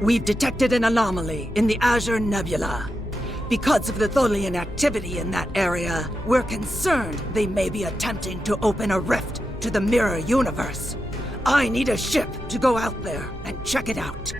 We've detected an anomaly in the Azure Nebula. Because of the Tholian activity in that area, we're concerned they may be attempting to open a rift to the mirror universe. I need a ship to go out there and check it out.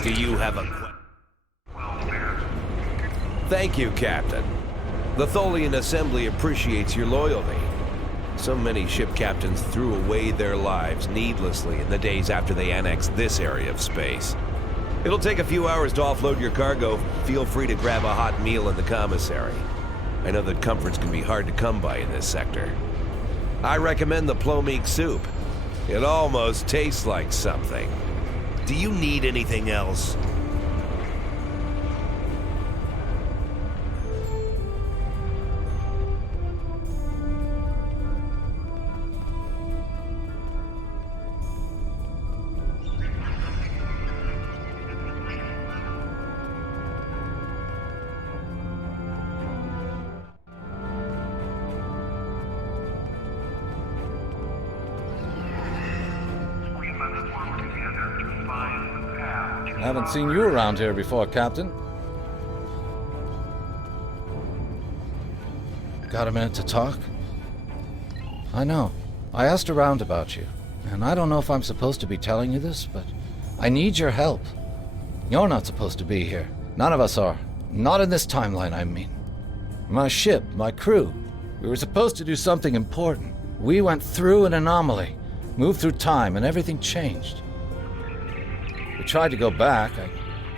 Do you have a question? Thank you, Captain. The Tholian Assembly appreciates your loyalty. So many ship captains threw away their lives needlessly in the days after they annexed this area of space. It'll take a few hours to offload your cargo. Feel free to grab a hot meal in the commissary. I know that comforts can be hard to come by in this sector. I recommend the plomeek soup. It almost tastes like something. Do you need anything else? I haven't seen you around here before, Captain. Got a minute to talk? I know. I asked around about you, and I don't know if I'm supposed to be telling you this, but I need your help. You're not supposed to be here. None of us are. Not in this timeline, I mean. My ship, my crew, we were supposed to do something important. We went through an anomaly, moved through time, and everything changed. We tried to go back. I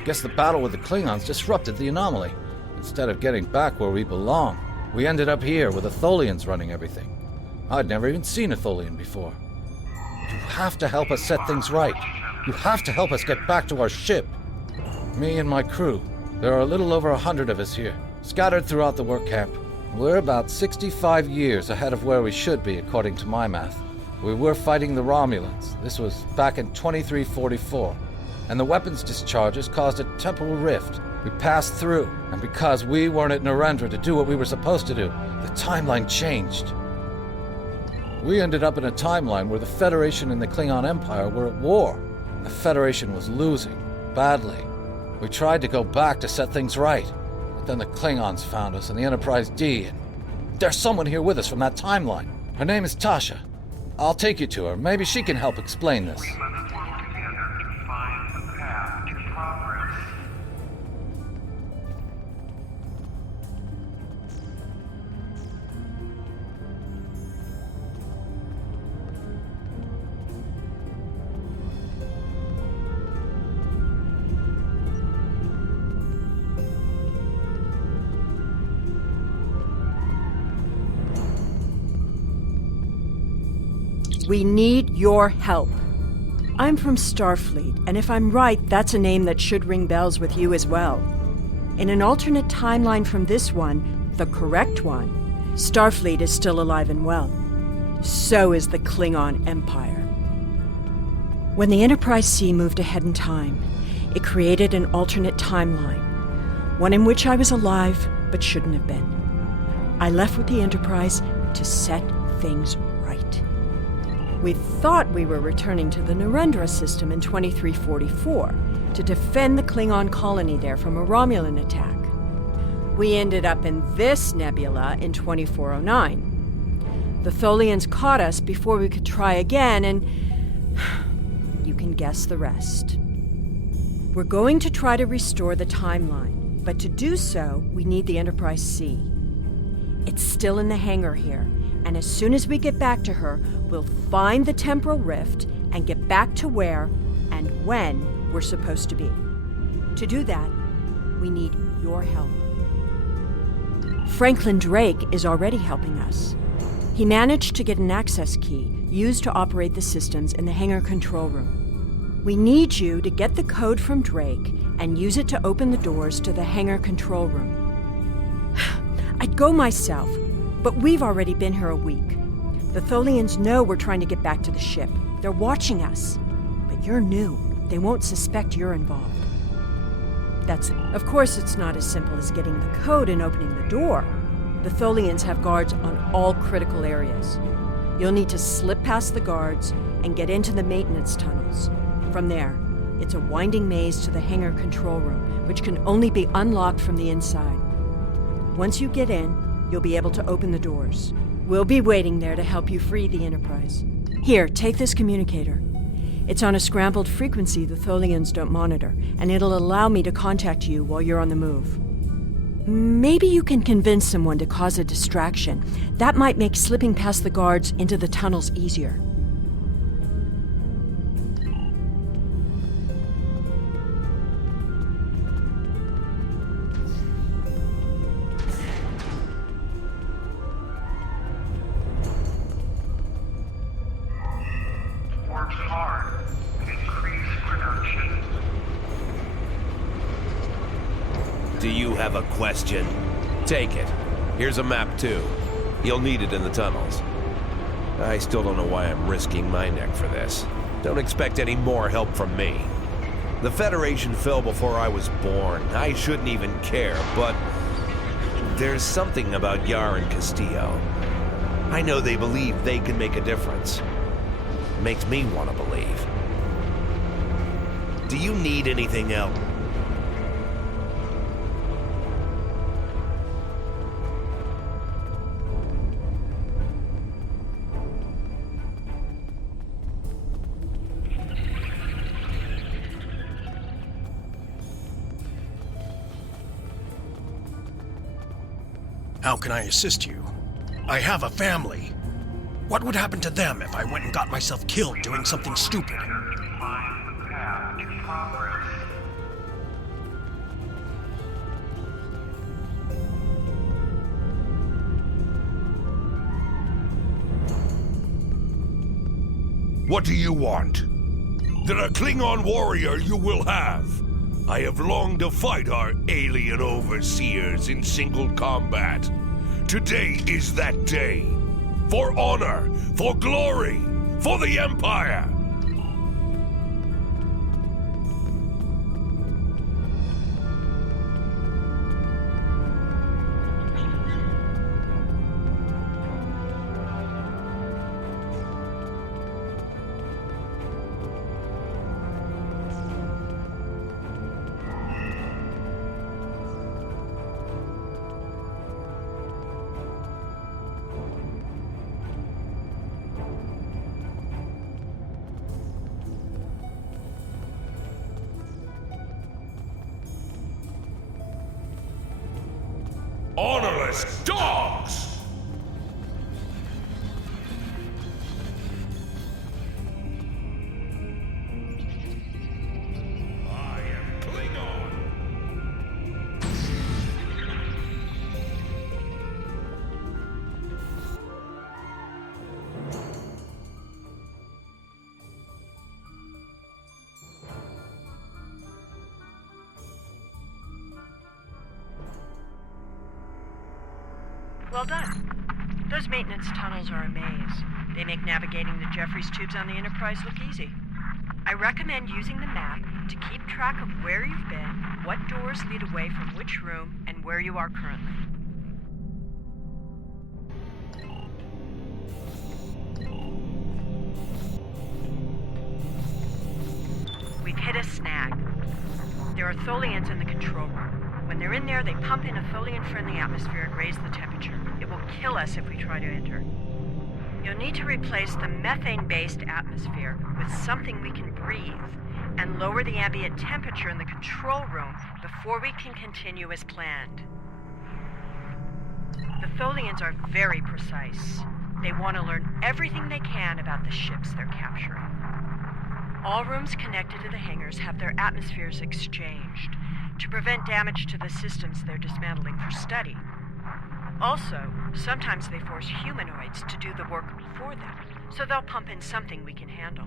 guess the battle with the Klingons disrupted the anomaly. Instead of getting back where we belong, we ended up here with the Tholians running everything. I'd never even seen a Tholian before. You have to help us set things right. You have to help us get back to our ship. Me and my crew. There are a little over 100 of us here, scattered throughout the work camp. We're about 65 years ahead of where we should be, according to my math. We were fighting the Romulans. This was back in 2344. And the weapons discharges caused a temporal rift. We passed through, and because we weren't at Narendra to do what we were supposed to do, the timeline changed. We ended up in a timeline where the Federation and the Klingon Empire were at war, and the Federation was losing, badly. We tried to go back to set things right, but then the Klingons found us and the Enterprise D, and there's someone here with us from that timeline. Her name is Tasha. I'll take you to her. Maybe she can help explain this. We need your help. I'm from Starfleet, and if I'm right, that's a name that should ring bells with you as well. In an alternate timeline from this one, the correct one, Starfleet is still alive and well. So is the Klingon Empire. When the Enterprise C moved ahead in time, it created an alternate timeline, one in which I was alive but shouldn't have been. I left with the Enterprise to set things right. We thought we were returning to the Narendra system in 2344 to defend the Klingon colony there from a Romulan attack. We ended up in this nebula in 2409. The Tholians caught us before we could try again, and you can guess the rest. We're going to try to restore the timeline, but to do so, we need the Enterprise C. It's still in the hangar here, and as soon as we get back to her, we'll find the temporal rift and get back to where and when we're supposed to be. To do that, we need your help. Franklin Drake is already helping us. He managed to get an access key used to operate the systems in the hangar control room. We need you to get the code from Drake and use it to open the doors to the hangar control room. I'd go myself, but we've already been here a week. The Tholians know we're trying to get back to the ship. They're watching us. But you're new. They won't suspect you're involved. Of course, it's not as simple as getting the code and opening the door. The Tholians have guards on all critical areas. You'll need to slip past the guards and get into the maintenance tunnels. From there, it's a winding maze to the hangar control room, which can only be unlocked from the inside. Once you get in, you'll be able to open the doors. We'll be waiting there to help you free the Enterprise. Here, take this communicator. It's on a scrambled frequency the Tholians don't monitor, and it'll allow me to contact you while you're on the move. Maybe you can convince someone to cause a distraction. That might make slipping past the guards into the tunnels easier. Works hard. Increase production. Do you have a question? Take it. Here's a map, too. You'll need it in the tunnels. I still don't know why I'm risking my neck for this. Don't expect any more help from me. The Federation fell before I was born. I shouldn't even care, but there's something about Yar and Castillo. I know they believe they can make a difference. Makes me want to believe. Do you need anything else? How can I assist you? I have a family. What would happen to them if I went and got myself killed doing something stupid? Find the path to progress. What do you want? Then a Klingon warrior you will have. I have longed to fight our alien overseers in single combat. Today is that day. For honor, for glory, for the Empire! Honorless dogs! I am Klingon! Well done. Those maintenance tunnels are a maze. They make navigating the Jeffries tubes on the Enterprise look easy. I recommend using the map to keep track of where you've been, what doors lead away from which room, and where you are currently. We've hit a snag. There are Tholians in the control room. When they're in there, they pump in a Tholian-friendly atmosphere and raise the temperature. It will kill us if we try to enter. You'll need to replace the methane-based atmosphere with something we can breathe and lower the ambient temperature in the control room before we can continue as planned. The Tholians are very precise. They want to learn everything they can about the ships they're capturing. All rooms connected to the hangars have their atmospheres exchanged to prevent damage to the systems they're dismantling for study. Also, sometimes they force humanoids to do the work for them, so they'll pump in something we can handle.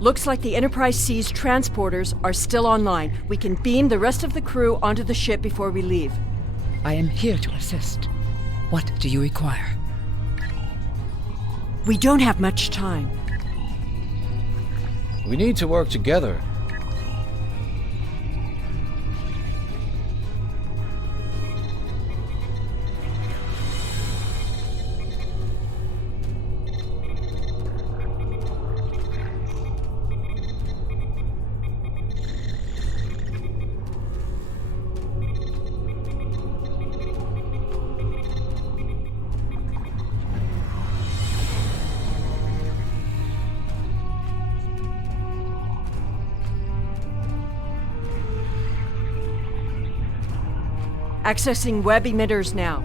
Looks like the Enterprise C's transporters are still online. We can beam the rest of the crew onto the ship before we leave. I am here to assist. What do you require? We don't have much time. We need to work together. Accessing web emitters now.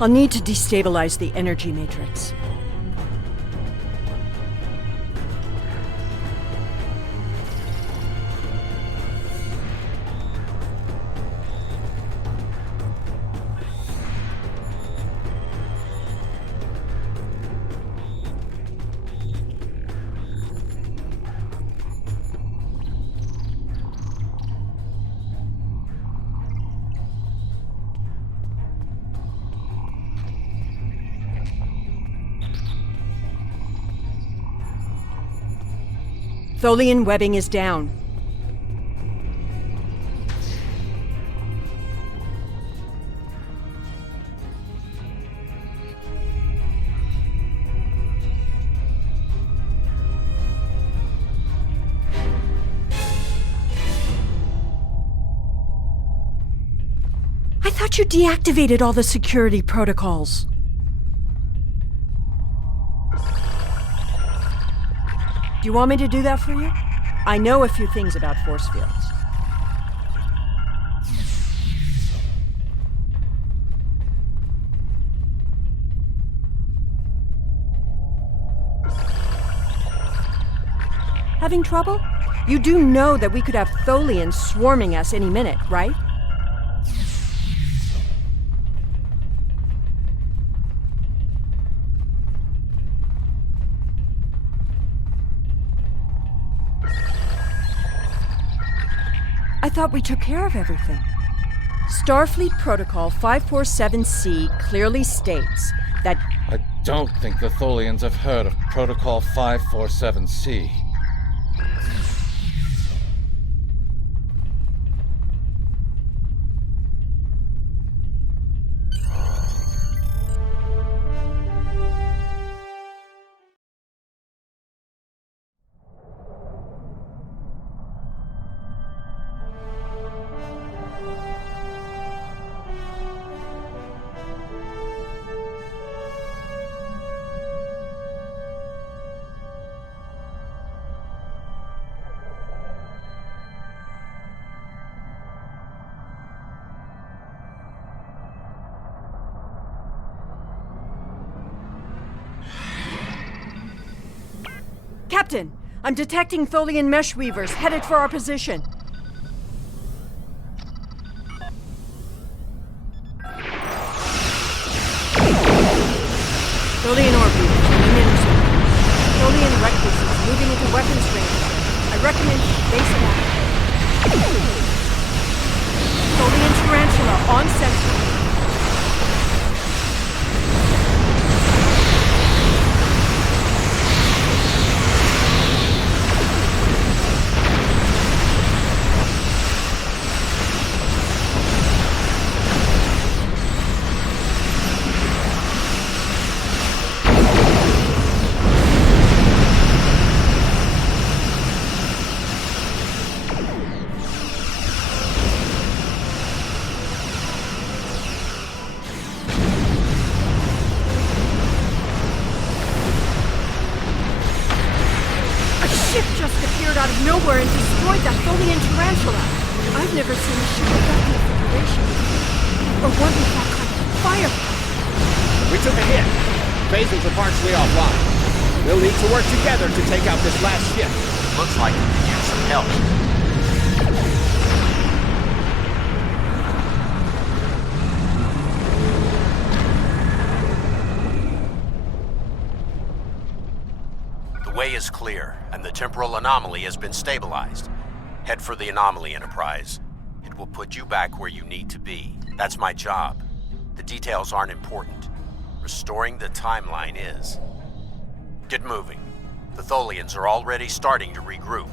I'll need to destabilize the energy matrix. Tholian webbing is down. I thought you deactivated all the security protocols. Do you want me to do that for you? I know a few things about force fields. Having trouble? You do know that we could have Tholians swarming us any minute, right? I thought we took care of everything. Starfleet Protocol 547C clearly states that... I don't think the Tholians have heard of Protocol 547C. Captain, I'm detecting Tholian mesh weavers headed for our position. Tholian orb weavers in intercept. Tholian recluses moving into weapons range. I recommend base attack. Tholian tarantula on sensor. Out of nowhere and destroyed that Tholian tarantula. I've never seen a ship of that configuration or one with that kind of firepower. We took a hit. Phasers are partially offline. We'll need to work together to take out this last ship. Looks like we could use some help. The way is clear, and the temporal anomaly has been stabilized. Head for the anomaly, Enterprise. It will put you back where you need to be. That's my job. The details aren't important. Restoring the timeline is. Get moving. The Tholians are already starting to regroup.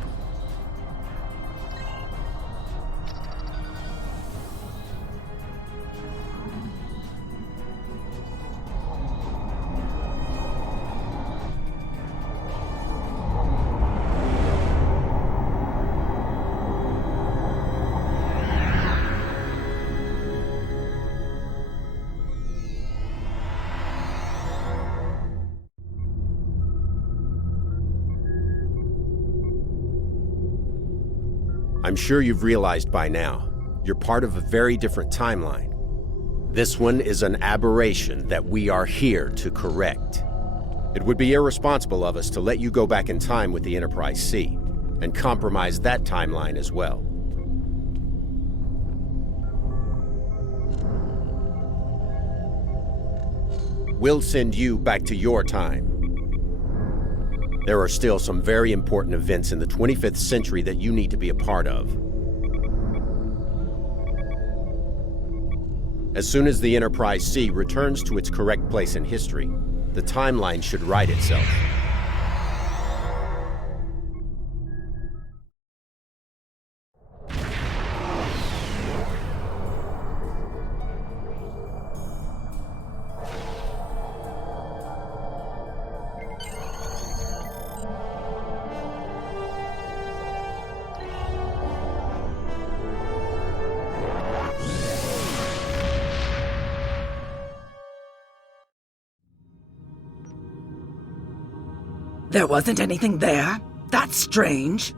I'm sure you've realized by now, you're part of a very different timeline. This one is an aberration that we are here to correct. It would be irresponsible of us to let you go back in time with the Enterprise C, and compromise that timeline as well. We'll send you back to your time. There are still some very important events in the 25th century that you need to be a part of. As soon as the Enterprise C returns to its correct place in history, the timeline should right itself. There wasn't anything there? That's strange.